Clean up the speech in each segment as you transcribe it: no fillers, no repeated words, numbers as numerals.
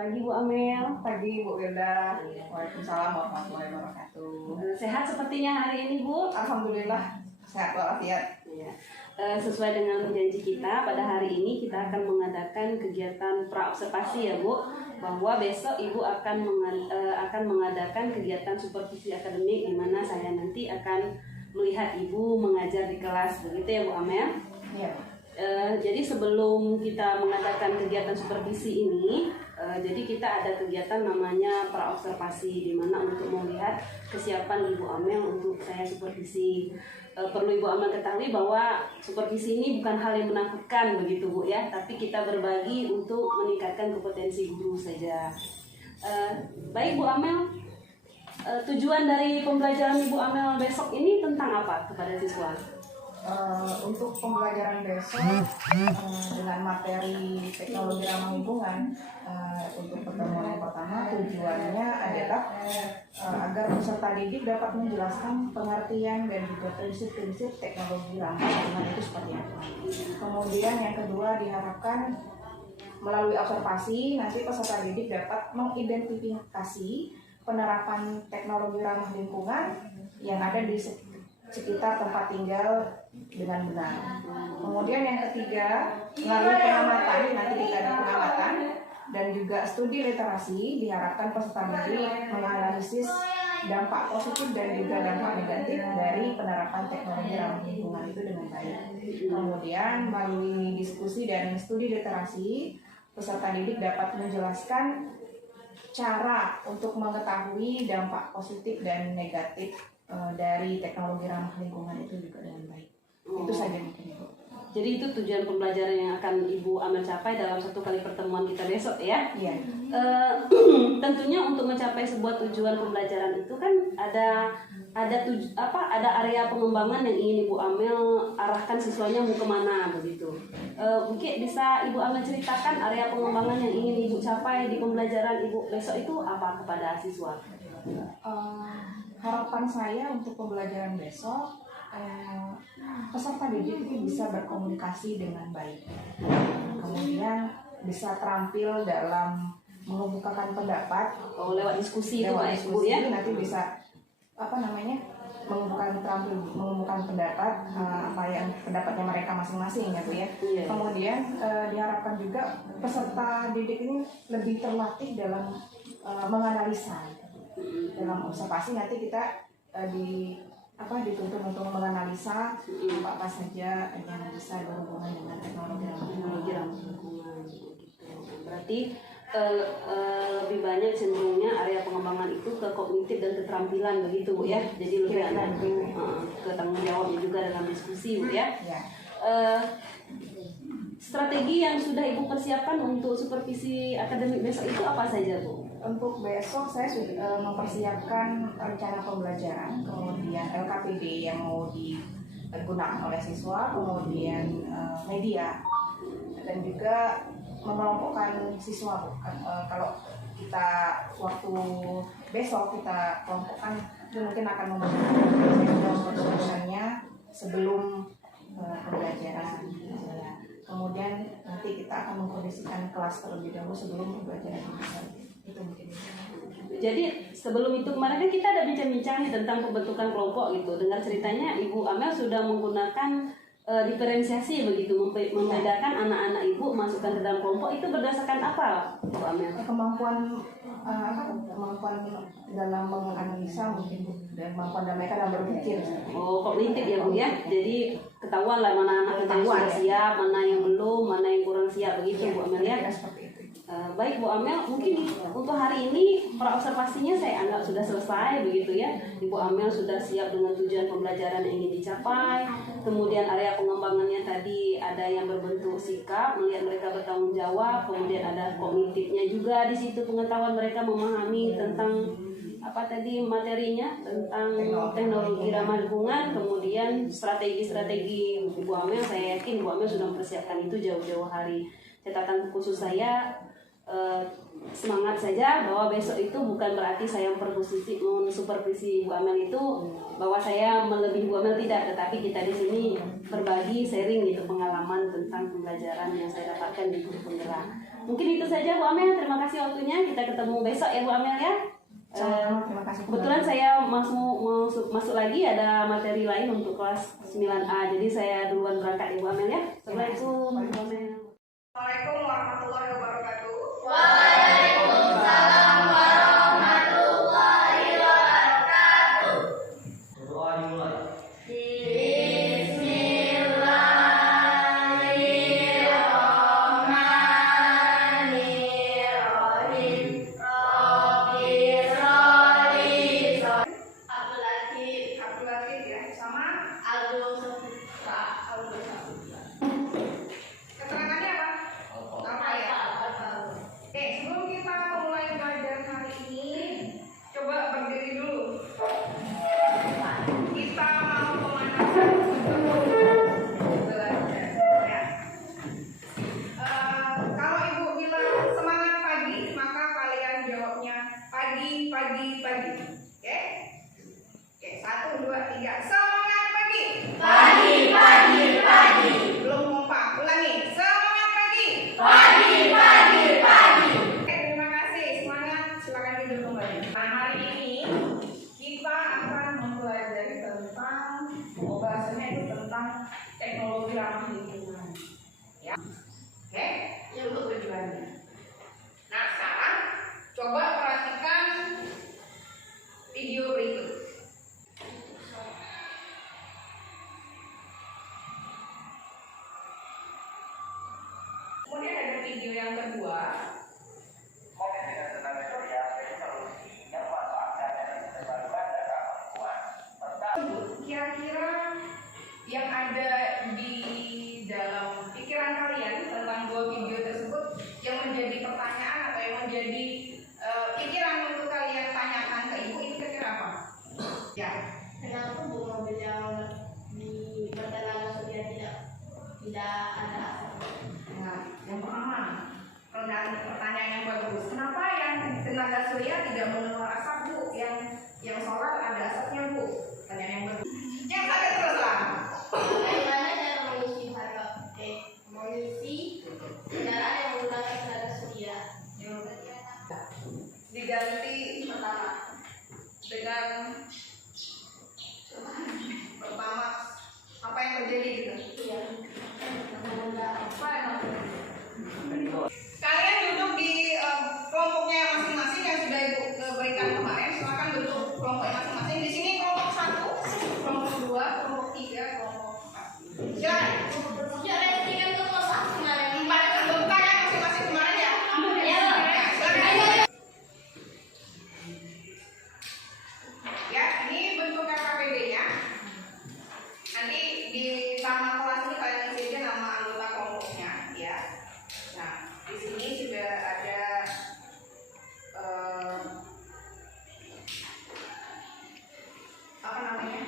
pagi Bu Amel. Pagi Bu Wilda. Waalaikumsalam warahmatullahi wabarakatuh. Sehat sepertinya hari ini Bu. Alhamdulillah sehat walafiat. Ya. Sesuai dengan janji kita pada hari ini kita akan mengadakan kegiatan praobservasi ya Bu. Bahwa besok Ibu akan mengadakan kegiatan supervisi akademik di mana saya nanti akan melihat Ibu mengajar di kelas, begitu ya Bu Amel? Iya. Jadi sebelum kita mengadakan kegiatan supervisi ini, jadi kita ada kegiatan namanya praobservasi di mana untuk melihat kesiapan Ibu Amel untuk saya supervisi. Perlu Ibu Amel ketahui bahwa supervisi ini bukan hal yang menakutkan begitu Bu ya, tapi kita berbagi untuk meningkatkan kompetensi guru saja. Baik Bu Amel, tujuan dari pembelajaran Ibu Amel besok ini tentang apa kepada siswa? Untuk pembelajaran besok dengan materi teknologi ramah lingkungan, untuk pertemuan yang pertama tujuannya adalah agar peserta didik dapat menjelaskan pengertian dan juga prinsip-prinsip teknologi ramah lingkungan itu seperti apa. Kemudian yang kedua diharapkan melalui observasi nanti peserta didik dapat mengidentifikasi penerapan teknologi ramah lingkungan yang ada di sekitar tempat tinggal dengan benar. Kemudian yang ketiga, melalui pengamatan, nanti kita ada pengamatan dan juga studi literasi, diharapkan peserta didik menganalisis dampak positif dan juga dampak negatif dari penerapan teknologi ramah lingkungan itu dengan baik. Kemudian melalui diskusi dan studi literasi, peserta didik dapat menjelaskan cara untuk mengetahui dampak positif dan negatif dari teknologi ramah lingkungan itu juga dengan baik. Itu saja mungkin Ibu. Jadi itu tujuan pembelajaran yang akan Ibu Amel capai dalam satu kali pertemuan kita besok ya. Iya. Tentunya untuk mencapai sebuah tujuan pembelajaran itu kan ada area pengembangan yang ingin Ibu Amel arahkan siswanya mau kemana begitu. Mungkin bisa Ibu Amel ceritakan area pengembangan yang ingin Ibu capai di pembelajaran Ibu besok itu apa kepada siswa? Harapan saya untuk pembelajaran besok, peserta didik ini bisa berkomunikasi dengan baik, kemudian bisa terampil dalam mengemukakan pendapat. Lewat diskusi itu Pak Ibu ya. Nanti bisa mengemukakan pendapat apa yang pendapatnya mereka masing-masing ya Bu ya. Iya. Kemudian diharapkan juga peserta didik ini lebih terlatih dalam menganalisa. Dalam observasi nanti kita dituntut untuk menganalisa apa saja yang bisa berhubungan dengan teknologi ramah lingkungan. Berarti lebih banyak cenderungnya area pengembangan itu ke kognitif dan keterampilan begitu Bu ya. Jadi lebih ada ke tanggung jawabnya juga dalam diskusi Bu ya. Strategi yang sudah Ibu persiapkan untuk supervisi akademik besok itu apa saja Bu? Untuk besok saya sudah mempersiapkan rencana pembelajaran, kemudian LKPD yang mau digunakan oleh siswa, kemudian media, dan juga mengelompokkan siswa. Kalau kita waktu besok kita kelompokkan, itu mungkin akan mempersiapkannya sebelum pembelajaran. Kemudian nanti kita akan mengkondisikan kelas terlebih dahulu sebelum pembelajaran dimulai. Itu mungkin. Jadi sebelum itu kemarin kan kita ada bincang-bincang tentang pembentukan kelompok gitu. Dengar ceritanya Ibu Amel sudah menggunakan diferensiasi begitu, membedakan anak-anak Ibu masukkan ke dalam kelompok. Itu berdasarkan apa Bu Amel? Kemampuan dalam menganalisa mungkin dan kemampuan mereka dalam berpikir. Kognitif ya Bu ya. Jadi ketahuan lah mana anak kita yang sudah siap, mana yang belum, mana yang kurang siap begitu Bu Amel ya. Baik Bu Amel, mungkin untuk hari ini praobservasinya saya anggap sudah selesai begitu ya. Ibu Amel sudah siap dengan tujuan pembelajaran yang ingin dicapai. Kemudian area pengembangannya tadi ada yang berbentuk sikap, melihat mereka bertanggung jawab. Kemudian ada kognitifnya juga di situ, pengetahuan mereka memahami tentang materinya tentang teknologi ramah lingkungan. Kemudian strategi Ibu Amel, saya yakin Ibu Amel sudah mempersiapkan itu jauh-jauh hari. Catatan khusus saya, semangat saja bahwa besok itu bukan berarti saya supervisi Ibu Amel itu bahwa saya melebihi Ibu Amel, tidak, tetapi kita di sini berbagi sharing gitu pengalaman tentang pembelajaran yang saya dapatkan di guru penggerak. mungkin itu saja Bu Amel. Terima kasih waktunya. Kita ketemu besok ya Bu Amel ya. Terima kasih. Kebetulan saya masuk lagi ada materi lain untuk kelas 9A. Jadi saya duluan berangkat ya Bu Amel ya. Assalamualaikum Bu Amel. Assalamualaikum warahmatullahi wabarakatuh. Waalaikumsalam warahmatullahi wabarakatuh. Doa dimulai. Bismillahirrahmanirrahim. Rabbi sholli Abdul Latif ya, sama Abdul Saputra Abdul Saputra. keterangannya apa? Apa ya? Oke, sebelum kita mulai belajar hari ini, coba berdiri dulu. Kita mau pemanasan belajar. Ya. Kalau ibu bilang semangat pagi, maka kalian jawabnya pagi, pagi, pagi. Oke? Oke, 1, 2, 3. Semangat pagi. Pagi, pagi, pagi. Belum kompak. Ulangi. Semangat pagi. Pagi, pagi, pagi. Oke, terima kasih. Semangat. Silakan duduk kembali. Nah, hari ini kita akan mempelajari tentang bahasanya itu tentang teknologi ramah lingkungan. Ya. Oke, ini untuk tujuannya. Nah, sekarang coba perhatikan video berikut. Kemudian ada video yang kedua. Mobil dengan tenaga surya menjadi solusi yang memanfaatkan energi terbarukan dan ramah lingkungan. Kira-kira yang ada di dalam pikiran kalian tentang dua video tersebut yang menjadi pertanyaan atau yang menjadi pikiran untuk kalian tanyakan ke ibu itu kira-kira apa? Ya, Kenapa bu mobil yang di bertenaga surya tidak ada asap? nah, yang pertama pertanyaan yang bagus. Kenapa yang tenaga surya tidak mengeluarkan asap bu? Yang solar ada asapnya bu? Pertanyaan yang bagus. Yang tadi terus lah. Bagaimana cara mengisi kendaraan yang menggunakan tenaga surya? Diganti Pertama, dengan pertama apa yang terjadi gitu? iya, menggunakan Apa yang kalian duduk di kelompoknya masing-masing yang sudah ibu berikan kemarin. Silakan duduk kelompoknya masing-masing. Di sini kelompok 1, kelompok 2, kelompok 3, kelompok 4. Silakan. Ya, ada tiga kelompok kemarin. 4 anggota yang masing-masing kemarin ya. Ya, Ya, silakan. Ya, ini bentuk KKBD-nya. Nanti di sama kelas ini kalian isi aja nama anggota kelompoknya, ya. Nah, di sini sudah ada apa namanya?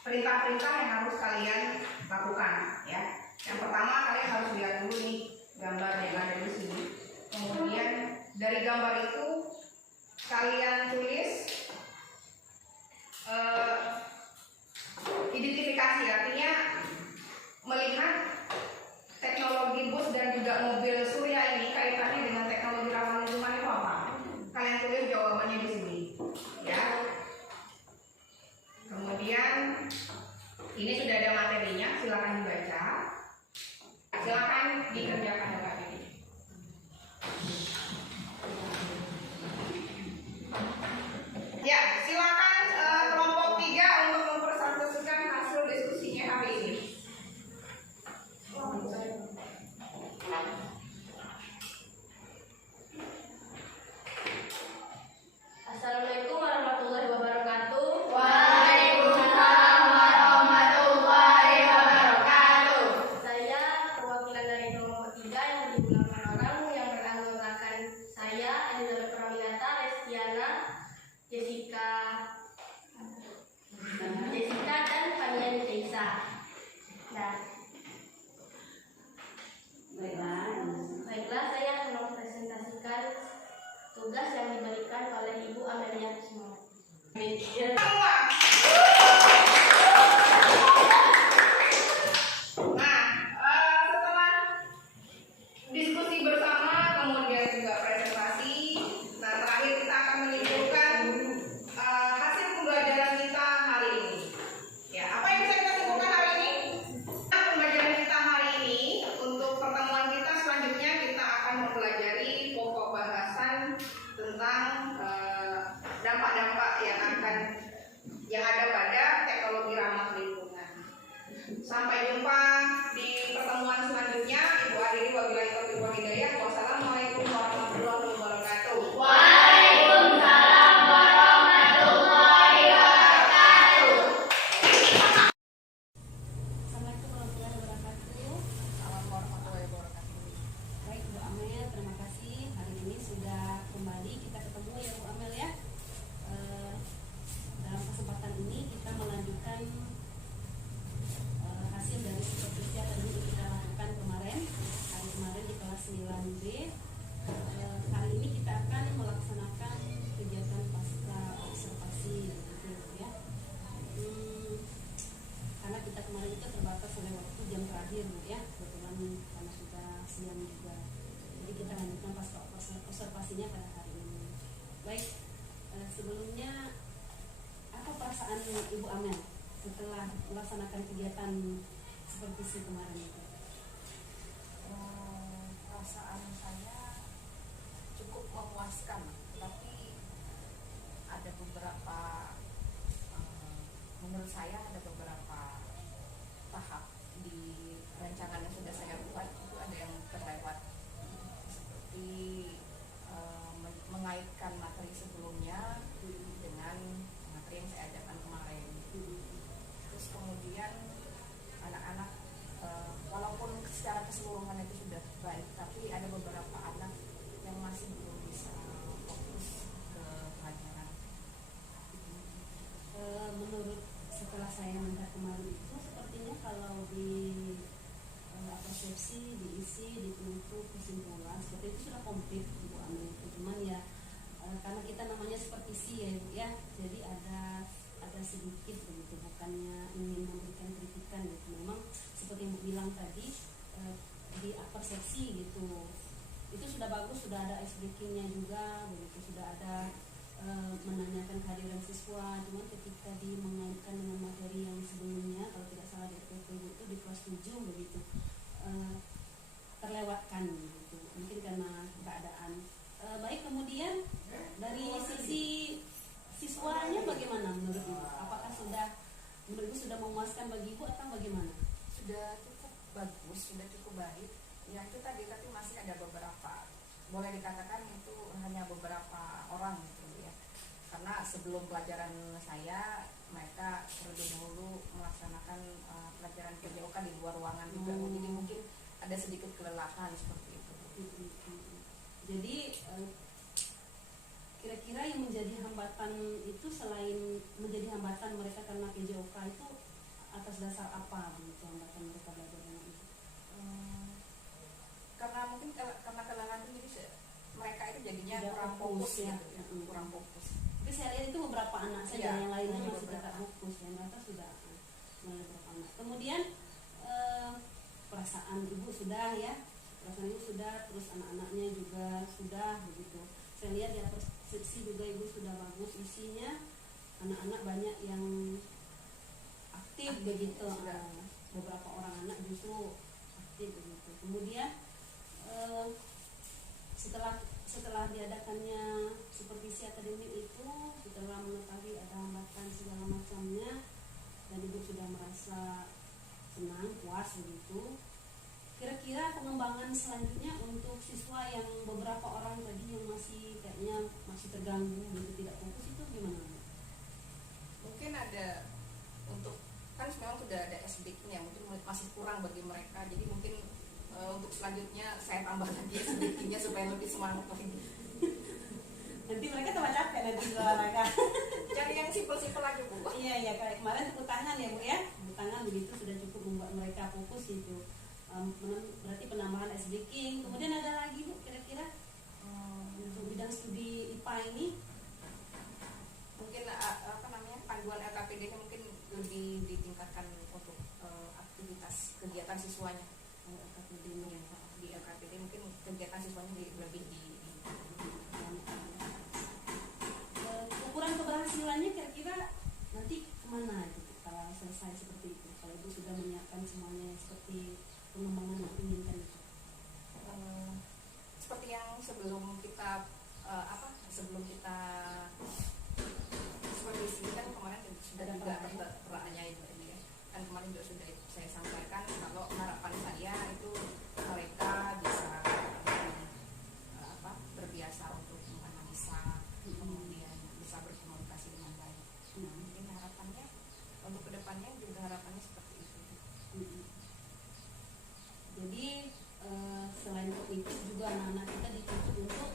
Perintah-perintah yang harus kalian lakukan, ya. Yang pertama kalian harus lihat dulu nih gambar yang ada di sini. Kemudian dari gambar itu kalian tulis identifikasi, artinya melihat teknologi bus dan juga mobil surya ini kaitannya dengan teknologi ramah lingkungan itu apa? Kalian tulis jawabannya di sini, ya. Kemudian ini sudah ada materinya, silakan dibaca, silakan dikerjakan dengan ini. Ya, silakan kelompok 3 untuk mempresentasikan hasil diskusinya hari ini. Assalamualaikum warahmatullahi wabarakatuh. Waalaikumsalam warahmatullahi wabarakatuh. Saya perwakilan dari kelompok 3 yang digunakan orang yang beranggotakan saya, Elizabeth Pramilata, Restiana, Jessica dan Fania Nitesa. Nah, baiklah, saya akan mempresentasikan tugas yang diberikan oleh Ibu Amelia Kusuma. Semua. Nah, setelah diskusi bersama melaksanakan kegiatan seperti si kemarin itu? Perasaan saya cukup memuaskan, tapi ada beberapa menurut saya ada beberapa tahap di rancangan yang sudah saya buat itu ada yang terlewat, seperti mengaitkan materi sebelumnya dengan materi yang saya ajarkan kemarin. Terus kemudian anak-anak walaupun secara keseluruhan itu sudah baik, tapi ada beberapa anak yang masih belum bisa fokus ke pelajaran. Menurut setelah saya melihat kemarin itu sepertinya kalau di persepsi, diisi, dibentuk kesimpulan seperti itu sudah komplit Bu Amel itu. Cuman ya karena kita namanya seperti si ya Ibu ya, jadi ada sedikit begitu, bukannya ingin memberikan kritikan gitu. Memang seperti yang Bu bilang tadi di persepsi gitu itu sudah bagus, sudah ada ice breakingnya juga begitu, sudah ada menanyakan kehadiran siswa. Cuman ketika mengaitkan dengan materi yang sebelumnya, kalau tidak salah di RPP itu di kelas 7 begitu, terlewatkan gitu, mungkin karena keadaan. Baik, kemudian dari sisi siswanya bagaimana menurut Ibu? Apakah menurut Ibu sudah memuaskan bagi Ibu atau bagaimana? Sudah cukup bagus, sudah cukup baik. Ya itu tadi, tapi masih ada beberapa, boleh dikatakan itu hanya beberapa orang gitu ya. Karena sebelum pelajaran saya, mereka terlebih dahulu melaksanakan pelajaran PJOK di luar ruangan juga. Jadi mungkin ada sedikit kelelahan seperti itu. Jadi kira-kira yang menjadi hambatan itu, selain menjadi hambatan mereka karena PJOK itu atas dasar apa begitu hambatan mereka belajar dengan itu? Karena mungkin karena kelelahan itu, jadi mereka itu jadinya tidak kurang fokus ya, gitu ya, kurang fokus. Tapi saya lihat itu beberapa anak saja, Ya, yang lainnya masih beberapa. tetap fokus ya, mereka sudah mulai beberapa anak. Kemudian perasaan Ibu sudah ya, perasaan Ibu sudah, terus anak-anaknya juga sudah begitu. Saya lihat di atas seksi juga Ibu sudah bagus isinya, anak-anak banyak yang aktif begitu. Beberapa orang anak justru aktif begitu. Kemudian setelah diadakannya supervisi akademik itu, setelah mengetahui ada hambatan segala macamnya dan Ibu sudah merasa senang, puas begitu, kira-kira pengembangan selanjutnya untuk siswa yang beberapa orang tadi yang kayaknya masih terganggu gitu, tidak fokus, itu gimana? Mungkin ada untuk, kan memang sudah ada SDK-nya, mungkin masih kurang bagi mereka, jadi mungkin untuk selanjutnya saya tambah lagi SDK-nya supaya lebih semangat lagi. Nanti mereka tambah capek nanti kalau mereka. Cari yang simpel-simpel aja Bu. Iya, kayak kemarin tepuk tangan ya Bu ya, tepuk tangan begitu sudah cukup membuat mereka fokus itu. Berarti penambahan SDK. Kemudian ada lagi Bu kira-kira untuk bidang studi IPA ini? Mungkin panduan LKPD-nya mungkin lebih ditingkatkan untuk aktivitas kegiatan siswanya. Di LKPD mungkin kegiatan siswanya lebih ukuran keberhasilannya kira-kira nanti kemana itu kalau selesai seperti itu, kalau Ibu sudah menyiapkan semuanya seperti pengembangan yang diinginkan itu? Seperti yang sebelum kita supervisi kan kemarin sudah juga perannya itu ya. Kan kemarin juga sudah saya sampaikan kalau harapan saya itu mereka bisa terbiasa untuk menganalisa, kemudian bisa berkomunikasi dengan baik. Mungkin harapannya untuk kedepannya juga harapannya seperti itu. Jadi selain itu juga anak-anak kita dituntut untuk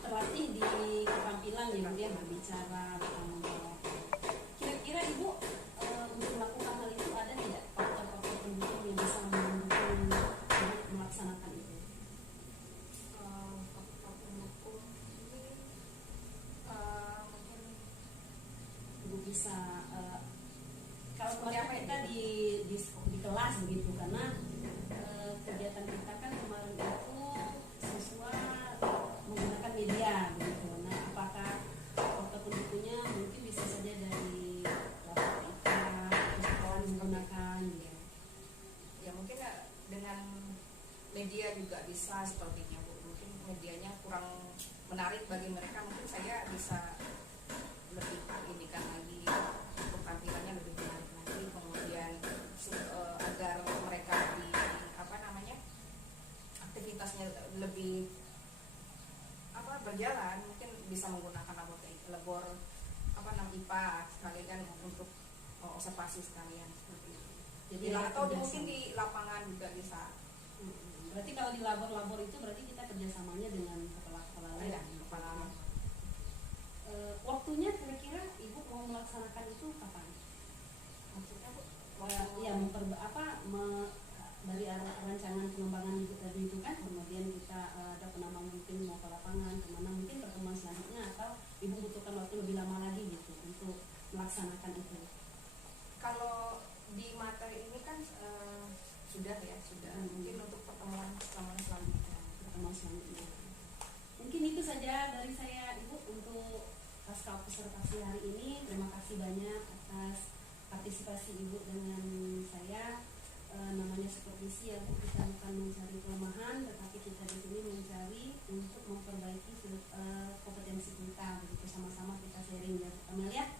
terlatih di keterampilan ya, dia berbicara, bertanggung jawab. Kira-kira Ibu untuk melakukan hal itu ada tidak faktor-faktor pendukung yang bisa mendukung untuk melaksanakan itu? Faktor pendukung ini mungkin Ibu bisa kalau seperti kemarin apa kita di kelas begitu, karena kegiatan kita kan kemarin itu siswa menggunakan media begitu. Nah, apakah faktor pendukungnya mungkin bisa saja dari masih topiknya Bu, mungkin medianya kurang menarik bagi mereka, mungkin saya bisa lebih indikan lagi untuk tampilannya lebih menarik lagi, kemudian agar mereka lebih aktivitasnya lebih berjalan, mungkin bisa menggunakan labor IPA sekalian untuk observasi sekalian seperti itu. Jadi atau mungkin di lapangan juga bisa. Berarti kalau di labor-labor itu berarti kita kerjasamanya dengan kepala-kepala lain. Kepala. Waktunya kira-kira Ibu mau melaksanakan itu kapan? Maksudnya Bu, dari arah rancangan pengembangan Ibu tadi itu kan, kemudian kita ada penambang mungkin mau ke lapangan kemana, mungkin pertemuan selanjutnya atau Ibu butuhkan waktu lebih lama lagi gitu untuk melaksanakan itu? Kalau di materi ini kan sudah. Mungkin untuk pertemuan selanjutnya. Mungkin itu saja dari saya Ibu untuk pasca observasi hari ini. Terima kasih banyak atas partisipasi Ibu dengan saya. Namanya supervisi ya Bu, kita bukan mencari kelemahan, tetapi kita di sini mencari untuk memperbaiki kompetensi kita, begitu sama-sama kita sharing ya Bu Amel ya.